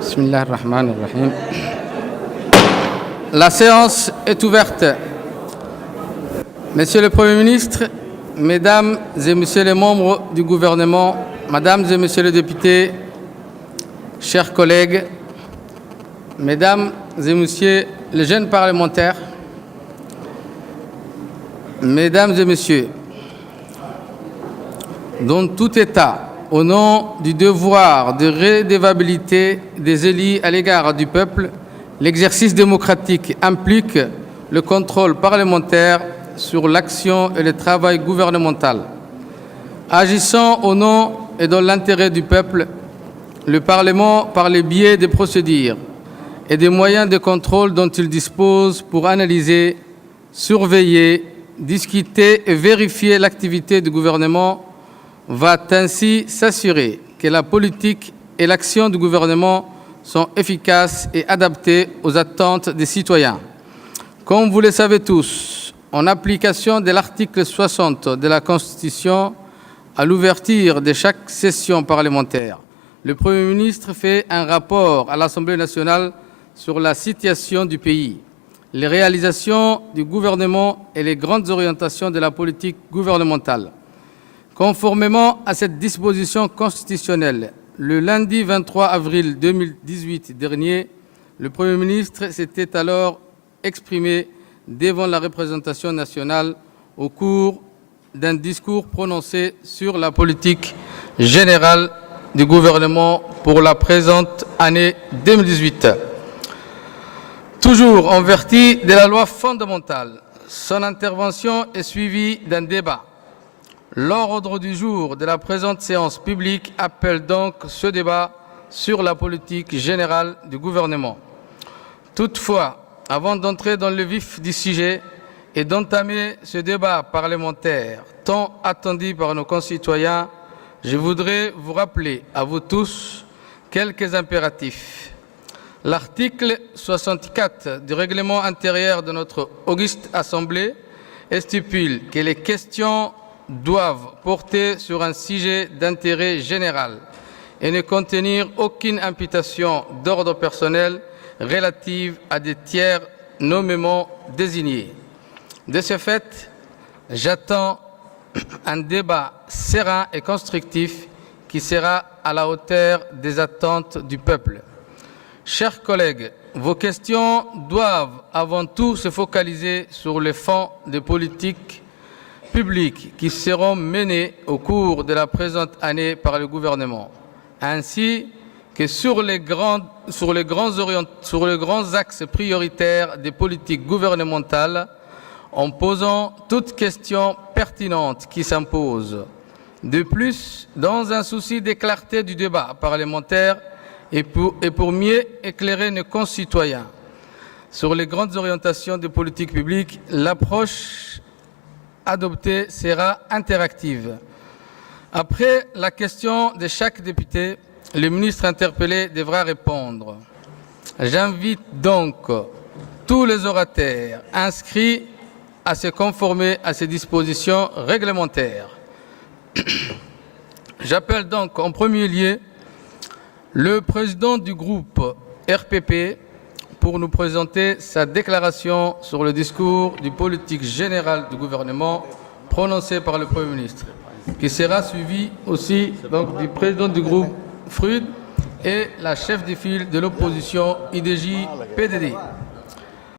Bismillah ar-Rahman ar-Rahim. La séance est ouverte. Monsieur le Premier ministre, Mesdames et Messieurs les membres du gouvernement, Mesdames et Messieurs les députés, chers collègues, Mesdames et Messieurs les jeunes parlementaires, Mesdames et Messieurs, dans tout État, au nom du devoir de redevabilité des élus à l'égard du peuple, l'exercice démocratique implique le contrôle parlementaire sur l'action et le travail gouvernemental. Agissant au nom et dans l'intérêt du peuple, le Parlement, par le biais des procédures et des moyens de contrôle dont il dispose pour analyser, surveiller, discuter et vérifier l'activité du gouvernement, va ainsi s'assurer que la politique et l'action du gouvernement sont efficaces et adaptées aux attentes des citoyens. Comme vous le savez tous, en application de l'article 60 de la Constitution, à l'ouverture de chaque session parlementaire, le Premier ministre fait un rapport à l'Assemblée nationale sur la situation du pays, les réalisations du gouvernement et les grandes orientations de la politique gouvernementale. Conformément à cette disposition constitutionnelle, le lundi 23 avril 2018 dernier, le Premier ministre s'était alors exprimé devant la représentation nationale au cours d'un discours prononcé sur la politique générale du gouvernement pour la présente année 2018. Toujours en vertu de la loi fondamentale, son intervention est suivie d'un débat. L'ordre du jour de la présente séance publique appelle donc ce débat sur la politique générale du gouvernement. Toutefois, avant d'entrer dans le vif du sujet et d'entamer ce débat parlementaire tant attendu par nos concitoyens, je voudrais vous rappeler à vous tous quelques impératifs. L'article 64 du règlement intérieur de notre auguste Assemblée stipule que les questions doivent porter sur un sujet d'intérêt général et ne contenir aucune imputation d'ordre personnel relative à des tiers nommément désignés. De ce fait, j'attends un débat serein et constructif qui sera à la hauteur des attentes du peuple. Chers collègues, vos questions doivent avant tout se focaliser sur le fond des politiques publiques qui seront menées au cours de la présente année par le gouvernement, ainsi que sur les grands axes prioritaires des politiques gouvernementales, en posant toute question pertinente qui s'impose. De plus, dans un souci de clarté du débat parlementaire et pour mieux éclairer nos concitoyens sur les grandes orientations des politiques publiques, l'approche adoptée sera interactive. Après la question de chaque député, le ministre interpellé devra répondre. J'invite donc tous les orateurs inscrits à se conformer à ces dispositions réglementaires. J'appelle donc en premier lieu le président du groupe RPP pour nous présenter sa déclaration sur le discours du politique général du gouvernement prononcé par le Premier ministre, qui sera suivi aussi donc, du président du groupe FRUD et la chef de file de l'opposition IDJ-PDD.